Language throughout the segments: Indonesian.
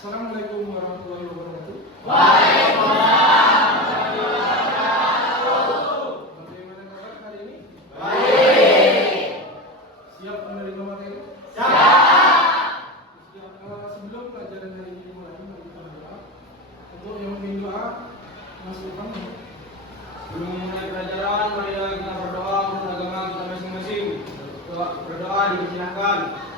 Assalamualaikum warahmatullahi wabarakatuh. Waalaikumsalam warahmatullahi wabarakatuh. Bagaimana kabar hari ini? Baik. Siap menerima materi? Siap. Siap. Sebelum pelajaran hari ini dimulai, mari kita berdoa. Untuk yang ingin doa, Mas Irfan. Sebelum memulai pelajaran, marilah kita berdoa untuk agama kita masing-masing. Berdoa dipersilakan.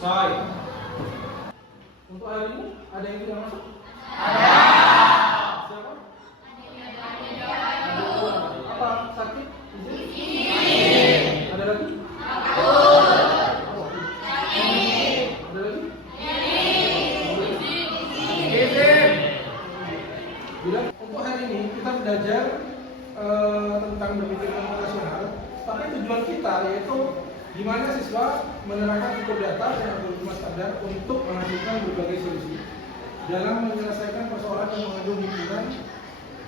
Selesai. Untuk hari ini, ada yang tidak masuk? Ada. Siapa? Takut. Apa? Sakit? Izin? Izin. Ada lagi? Takut. Sakit. Ada lagi? Izin. Bila untuk hari ini kita belajar tentang berpikir komputasional, tapi tujuan kita yaitu di mana siswa menerapkan fitur data dan algoritma standar untuk menghasilkan berbagai solusi dalam menyelesaikan persoalan yang mengandung hitungan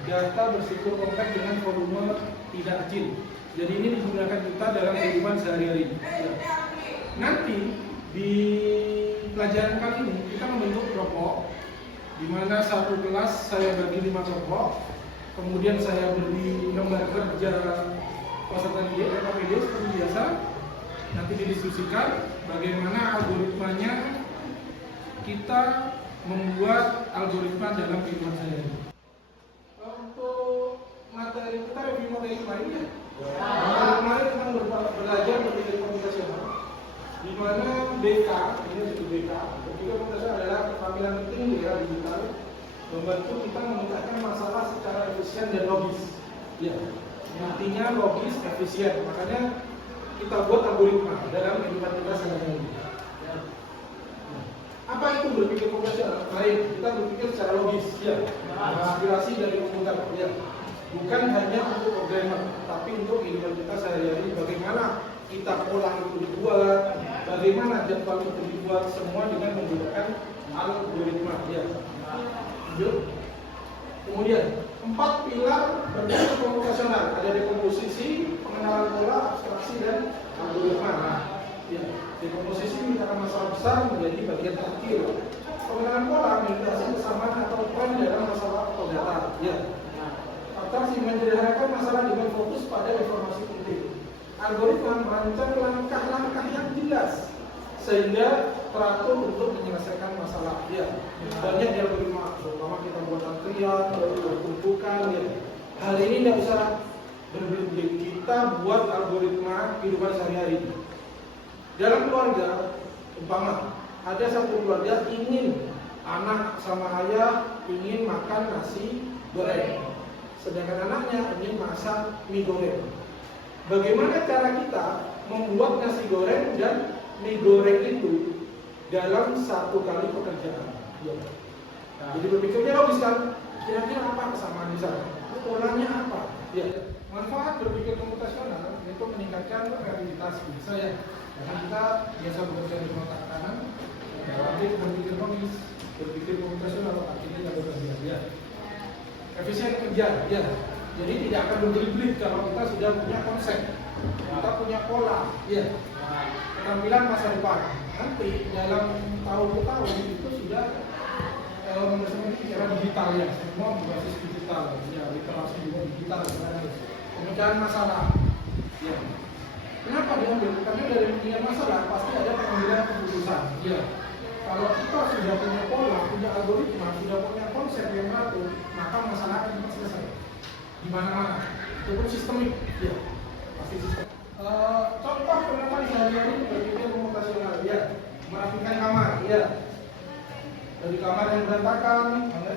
data berstruktur kompleks dengan volume tidak kecil. Jadi ini digunakan kita dalam kehidupan sehari-hari. Ya. Nanti di pelajaran kali ini kita membentuk kelompok, di mana satu kelas saya bagi 5 kelompok, kemudian saya beri lembar kerja peserta didik KPD seperti biasa. Nanti didiskusikan bagaimana algoritmanya kita membuat algoritma dalam kehidupan sehari-hari. Untuk materi kita review materi kemarin ya. Kemarin kita belajar berpikir komputasional, di mana BK ini disebut BK. Berpikir komputasional adalah keterampilan penting di era digital, membantu kita memecahkan masalah secara efisien dan logis. Ya, intinya logis, efisien. Makanya kita buat algoritma dalam kehidupan kita sehari-hari. Apa itu berpikir komputasional? Baik, kita berpikir secara logis, ya. Inspirasi dari komputer, ya. Bukan hanya untuk programmer, tapi untuk kehidupan kita sehari-hari. Bagaimana kita pola itu dibuat, bagaimana jadwal itu dibuat, semua dengan menggunakan algoritma, ya. Lanjut. Kemudian 4 pilar berpikir komputasional, ada dekomposisi, pengenalan pola, abstraksi dan algoritma. Nah, ya, dekomposisi memecahkan masalah besar menjadi bagian kecil. Pengenalan pola menjelaskan kesamaan atau tren dalam masalah atau data. Ya. Abstraksi menyederhanakan masalah dengan fokus pada informasi penting. Algoritma merancang langkah-langkah yang jelas sehingga teratur untuk menyelesaikan masalah. Ya, banyak di algoritma, terutama kita buat antrian, bertumpukan. Ya. Hal ini tidak usah berbelit-belit, kita buat algoritma kehidupan sehari-hari. Dalam keluarga, umpama ada satu keluarga ingin anak sama ayah ingin makan nasi goreng, sedangkan anaknya ingin masak mie goreng. Bagaimana cara kita membuat nasi goreng dan mie goreng itu dalam satu kali pekerjaan? Ya. Jadi berpikirnya logis kan? Kira-kira apa kesamaan di sana? Polanya apa? Ya. Manfaat berpikir komputasional itu meningkatkan kreativitas saya. Karena kita biasa bekerja di otak kanan, tapi berpikir logis, berpikir komputasional, akhirnya kita bekerja. Ya. Efisien kerja, ya. Jadi tidak akan berbelit-belit kalau kita sudah punya konsep, kita punya pola, ya. Keterampilan masa depan. Nanti dalam tahun ke tahun itu sudah era digital ya, semua berbasis digital, ya, literasi juga digital sebenarnya. Pemecahan masalah, ya. Kenapa diambil? Karena dari pemecahan masalah pasti ada pengambilan keputusan. Ya. Kalau kita sudah punya pola, punya algoritma, sudah punya konsep yang baru, maka masalah akan cepat selesai. Di mana-mana, itu pun sistemik, ya, pasti sistem. Contoh penerapan sehari-hari berpikir komputasional, ya, merapikan kamar, ya. Dari kamar yang berantakan,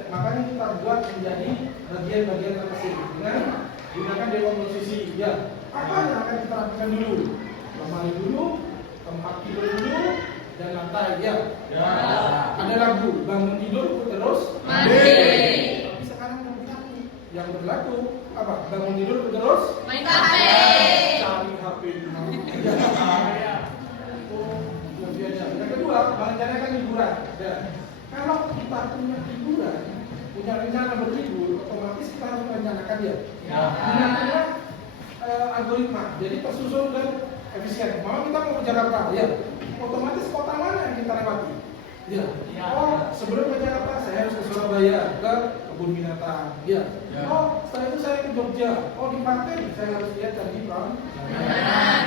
makanya kita buat menjadi bagian-bagian terkecil dengan gunakan dekomposisi. Ya, apa yang akan kita rapikan dulu? Lemari dulu, tempat tidur dulu, dan lantai. Ya. Ada lagu bangun tidur terus Mandi. Tapi sekarang yang berlaku, apa? Bangun tidur terus Main HP. cari HP dulu. Oh, lebih aja. Yang kedua, merencanakan liburan. Ya. Kalau kita punya hiburan, punya rencana berlibur, otomatis kita harus merencanakan ya. Gunakanlah algoritma. Jadi tersusun dan efisien. Mau kita mau ke Jakarta, ya. Otomatis kota mana yang kita lewati? Ya. Oh, sebelum ke Jakarta saya harus ke Surabaya, ke kebun binatang. Ya. Oh, setelah itu saya ke Jogja. Oh, di Klaten saya harus lihat Candi Prambanan.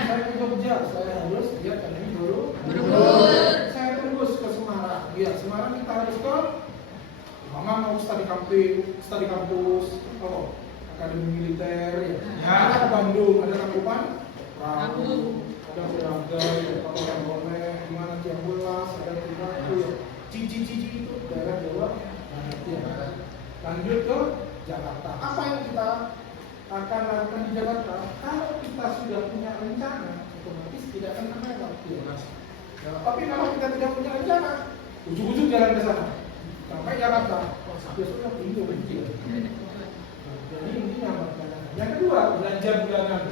Saya ke Jogja, saya harus lihat Candi Borobudur. Saya terus ke Semarang. Ya, Semarang kita harus ke Mama mau studi kampus, oh, akademi militer, ya. Ada ke Bandung, ada Tangkuban Perahu, ada Seraga, ada Patok Boleh, di mana Ciambulas, ada Trimatu, ya. Cici itu daerah Jawa Barat, ya. Lanjut ke Jakarta. Apa yang kita akan lakukan di Jakarta? Kalau kita sudah punya rencana, otomatis tidak akan lewat. Ya. Tapi kalau kita tidak punya rencana, ujung-ujung jalan ke sana. Sampai Jakarta, ya sudah pintu kecil. Jadi intinya makanan. Yang kedua, belanja bulanan.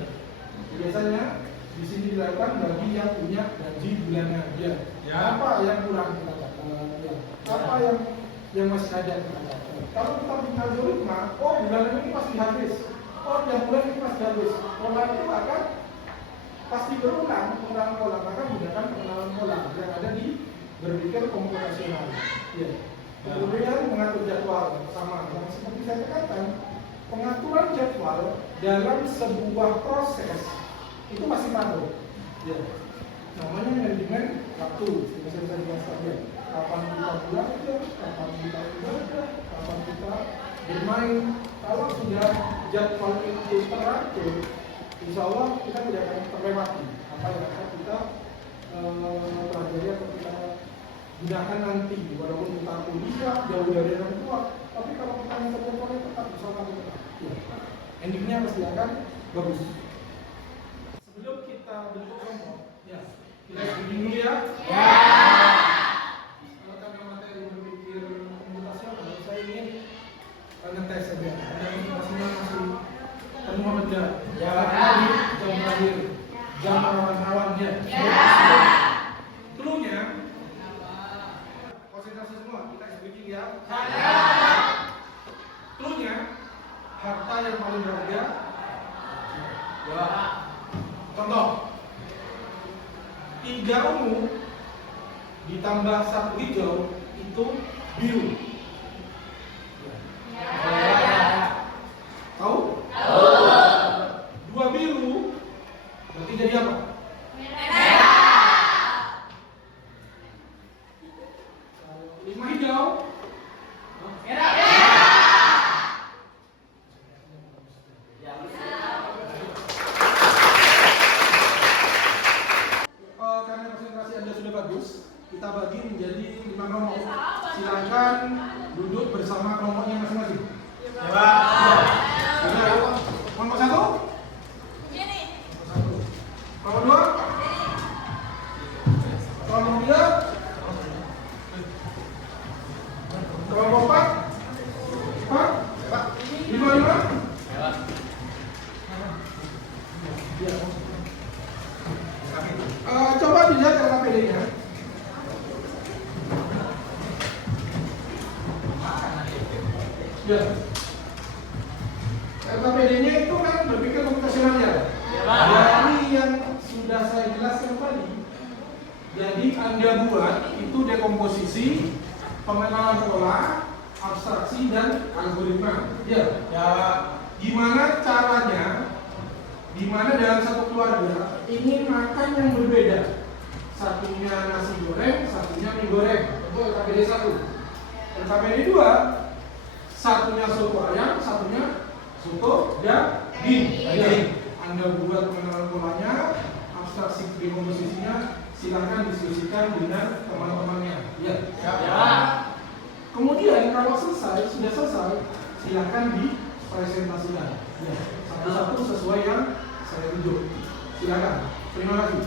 Biasanya di sini dilakukan bagi yang punya gaji bulanan. Ya. Apa yang kurang kita dapat? Ya. Apa yang masih ada kita dapat? Kalau kita punya algoritma, oh bulanan ini pasti habis. Oh tiap bulan ini pasti habis. Pola itu akan pasti berulang pola. Maka gunakan pengenalan pola yang ada di berpikir komputasional. Ya. Kemudian mengatur jadwal sama yang seperti saya katakan, pengaturan jadwal dalam sebuah proses itu masih padat. Ya. Namanya manajemen waktu. Bisa jelaskan ya. Kapan kita belajar, kapan kita ibadah, kapan kita bermain. Kalau sudah jadwal itu teratur, insya Allah kita tidak akan terlewati apa yang akan kita pelajari atau kita gunakan nanti, walaupun kita kuliah jauh dari orang tua, tapi kalau kita yang terjadwal tetap bersama kita, ya. Endingnya pasti akan bagus. Sebelum kita bentuk kelompok, ya, kita begini dulu ya. Kalau karena materi berpikir komputasional, saya ingin ngetes saja. Ada masing-masing masih penuh kerja. Ya, jam terakhir, jam rawan-rawannya. Cluenya. Konsentrasi semua, kita speaking ya. Cluenya, harta yang paling berharga. Ya. Contoh, 3 ungu ditambah 1 hijau itu biru. Tahu? Tahu. 2 biru berarti jadi apa? Hijau merah. Karena konsentrasi Anda sudah bagus, kita bagi menjadi 5 kelompok. Silakan duduk bersama kelompoknya masing-masing. Ya. Kelompok 1? Kelompok 2? Kelompok 3? Kelompok 4? 5? Coba dilihat LKPD-nya. Ya. LKPD-nya itu kan berpikir komputasionalnya. Dari yang sudah saya jelaskan tadi, jadi Anda buat itu dekomposisi, pengenalan pola, abstraksi dan algoritma. Ya. Gimana caranya? Dimana dalam satu keluarga ingin makan yang berbeda, satunya nasi goreng, satunya mie goreng. Itu LKPD 1. LKPD 2, satunya soto ayam, satunya soto daging. Anda buat pengenalan polanya, abstraksi dekomposisinya, silahkan diskusikan dengan teman-temannya. Ya. Kemudian kalau sudah selesai, silahkan dipresentasikan. Ya. Satu-satu sesuai yang saya tunjuk. Silakan. Terima kasih.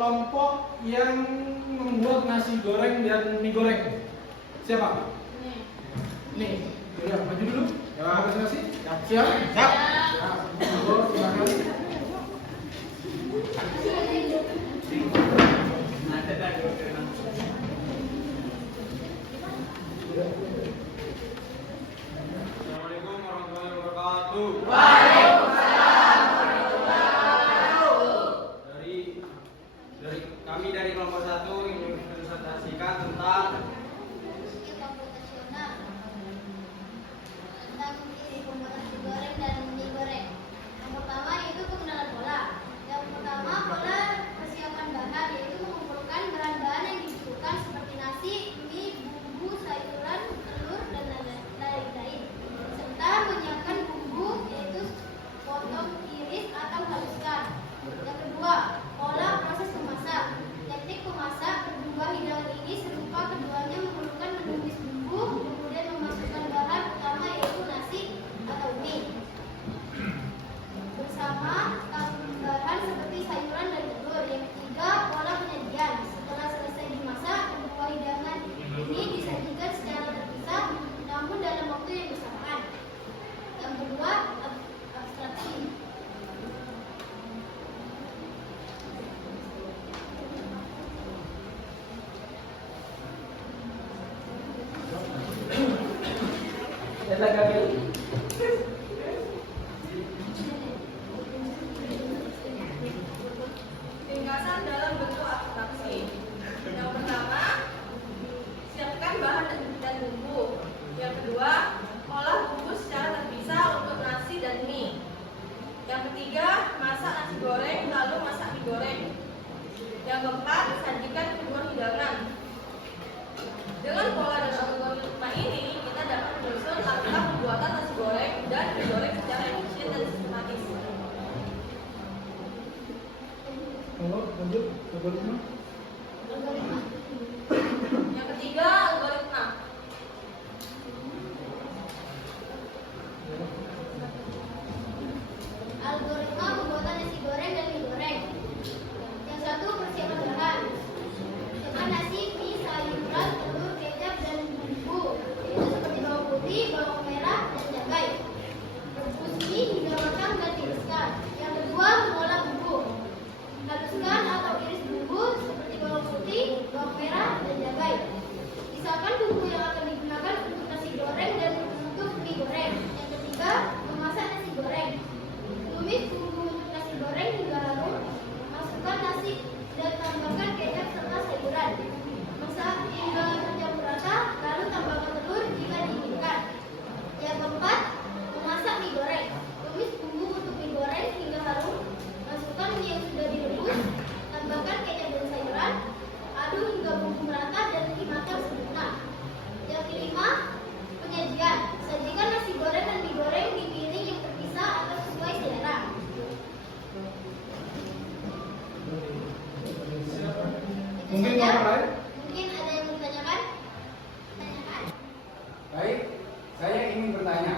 kelompok yang membuat nasi goreng dan mie goreng. Siapa? Nih. Ya, maju dulu. Ya, presentasi. Siap? Siap. Nah, silakan. Assalamualaikum warahmatullahi wabarakatuh. Waalaikumsalam warahmatullahi wabarakatuh. Dari kami dari kelompok 1 ingin mempresentasikan tentang Fisika komputasional tentang isi pembuatan nasi goreng dan mie goreng. Yang pertama yaitu pengenalan pola. Yang pertama pola persiapan bahan yaitu mengumpulkan bahan-bahan yang dibutuhkan seperti nasi, mie, bumbu, sayuran, telur dan lain-lain. Serta menyiapkan bumbu yaitu potong, iris atau haluskan. Yang kedua, pola proses memasak. Teknik memasak kedua hidangan ini serupa, keduanya memerlukan menumis bumbu, kemudian memasukkan bahan utama yaitu nasi atau mie bersama tambahan seperti sayuran dan telur. Yang ketiga, pola penyajian. Setelah selesai dimasak, kedua hidangan ini disajikan secara terpisah namun dalam waktu yang bersamaan. Yang kedua, abstraksi. Ringkasan dalam bentuk abstraksi. Yang pertama, siapkan bahan dan bumbu. Yang kedua, olah bumbu secara terpisah untuk nasi dan mie. Yang ketiga, masak nasi goreng lalu masak mie goreng. Yang keempat, sajikan kedua hidangan. Dengan pola dan algoritma ini, kita dapat menyusun langkah pembuatan nasi goreng dan mie goreng secara efisien dan sistematis. Halo, lanjut. Algoritma. Algoritma. Yang ketiga, algoritma. Algoritma pembuatan nasi goreng dan mie goreng. Yang satu, persiapan bahan. Siapkan nasi, mie, sayuran, telur, kecap, dan bumbu. Yaitu seperti bawang putih, bawang merah, dan cabai. Rebus mie hingga matang dan tiriskan. Yang kedua, mengolah bumbu. Haluskan atau iris bumbu seperti bawang putih, bawang merah, dan cabai. Pisahkan bumbu yang akan digunakan untuk nasi goreng dan untuk mie goreng. Yang ketiga, memasak nasi goreng. Tumis bumbu untuk nasi goreng hingga harum. Masukkan nasi dan tambahkan kecap serta sayuran. Masak hingga tercampur rata, lalu tambahkan telur jika diinginkan. Yang keempat, memasak mie goreng. Tumis bumbu untuk mie goreng hingga harum. Masukkan mie yang sudah direbus. Tambahkan kecap dan sayuran. Aduk hingga bumbu merata dan matang sempurna. Yang kelima, penyajian. Sajikan nasi goreng dan mie goreng di piring yang terpisah atau sesuai selera. Itu Mungkin saja. orang lain? Mungkin ada yang mau ditanyakan? Tanyakan. Baik, saya ingin bertanya.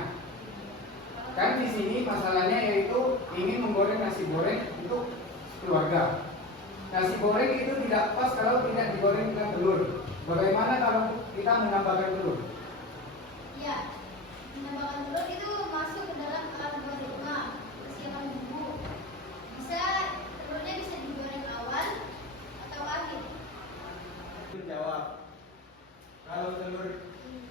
Kan di sini masalahnya yaitu ingin menggoreng nasi goreng untuk keluarga. Nasi goreng itu tidak pas kalau tidak digoreng dengan telur. Bagaimana kalau kita menambahkan telur? Ya, menambahkan telur itu masuk ke dalam algoritma persiapan bumbu. Telurnya bisa digoreng awal atau akhir. Jawab. Kalau telur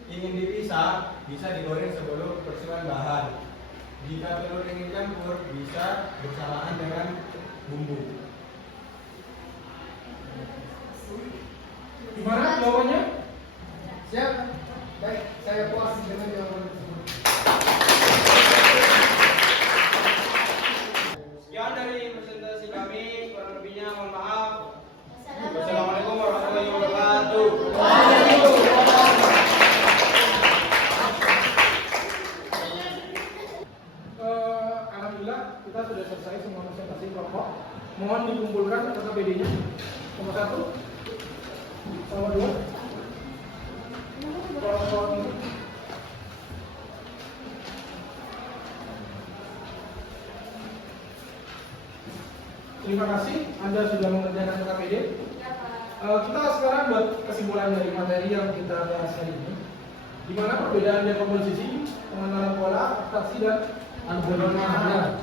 ingin dipisah, bisa digoreng sebelum persiapan bahan. Jika telur ingin campur, bisa bersamaan dengan bumbu. Gimana jawabannya? Siap? Baik, saya puas dengan jawaban tersebut. Sekian dari presentasi kami, kurang lebihnya mohon maaf. Assalamualaikum. Wassalamualaikum warahmatullahi wabarakatuh. Alhamdulillah kita sudah selesai semua presentasi kelompok. Mohon dikumpulkan KKBD-nya. Nomor 1, nomor 2. Kelompok ini. Terima kasih Anda sudah mengerjakan KKBD. Oke. Kita sekarang buat kesimpulan dari materi yang kita bahas hari ini. Di mana perbedaan dari komposisi, pengenalan pola, abstraksi dan algoritma.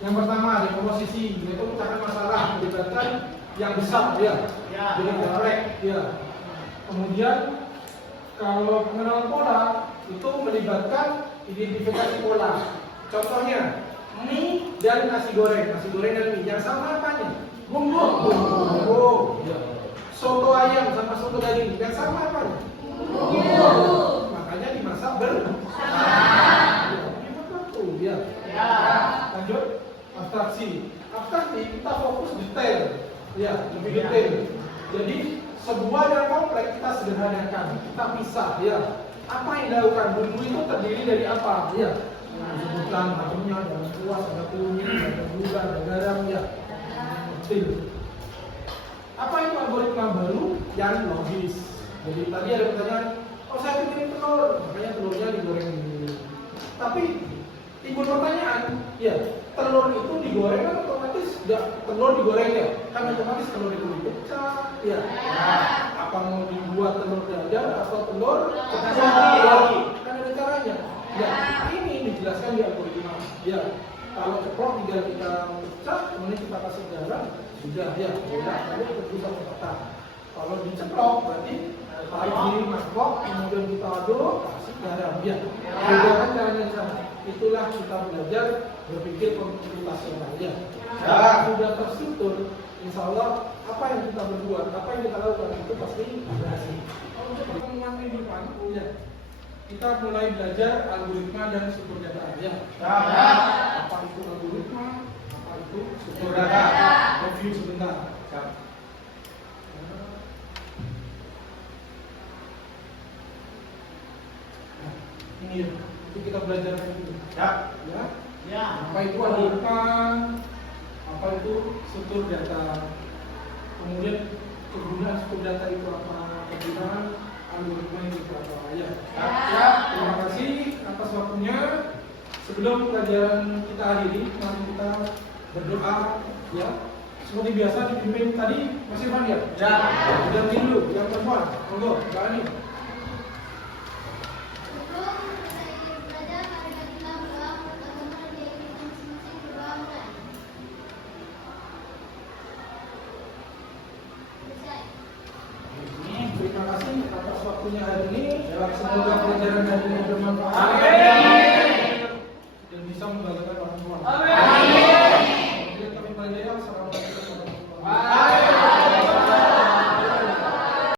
Yang pertama di komposisi, yaitu memecahkan masalah melibatkan yang besar, ya, jadi direct, ya. Kemudian kalau pengenalan pola itu melibatkan identifikasi pola. Contohnya mie dan nasi goreng dan mie yang sama apanya? Bumbu. Ya. Soto ayam sama soto daging yang sama apanya? Makanya dimasak bersama. Ya. Lanjut abstraksi. Abstraksi kita fokus detail, ya, lebih detail. Jadi sebuah yang kompleks kita sederhanakan, kita pisah, ya. Apa yang dilakukan? Bumbu itu terdiri dari apa? Ya. Disebutkan bahannya, ada kuah, ada kunyit, ada gula, ada garam, ya. Detail. Apa itu algoritma baru yang logis? Jadi tadi ada pertanyaan, oh saya bikin telur, makanya telurnya digoreng dulu. Tapi timbul pertanyaan, ya telur itu digoreng kan otomatis ya, telur digoreng ya, kan otomatis telur itu dipecah, ya. Apa mau dibuat telur dadar atau telur ceplok? Kan ada caranya. Ya, ini dijelaskan di algoritma. Ya, kalau ceplok tinggal kita pecah, kemudian kita kasih garam, sudah ya, udah lalu kita bisa kotak. Kalau diceplok berarti harus di mangkok, kemudian kita aduk, kasih garam, ya. Bedakan caranya sama. Itulah kita belajar berpikir komputasional, ya. Kalau sudah terstruktur, insya Allah apa yang kita berbuat, apa yang kita lakukan itu pasti berhasil. Kalau untuk pertemuan minggu depan, ya, kita mulai belajar algoritma dan struktur data, ya. Apa itu algoritma, apa itu struktur data? Review sebentar. Ini ya, itu kita belajar dulu. Ya. Apa itu algoritma? Apa itu struktur data? Kemudian kegunaan struktur data itu apa? Kegunaan algoritma itu apa? Ya. Terima kasih atas waktunya. Sebelum pelajaran kita akhiri, mari kita berdoa, ya. Seperti biasa dipimpin tadi Mas Irfan, ya. Dan dulu yang perempuan, monggo, Mbak Ani. Terima kasih atas waktunya hari ini. Semoga pelajaran hari ini bermanfaat dan bisa membantu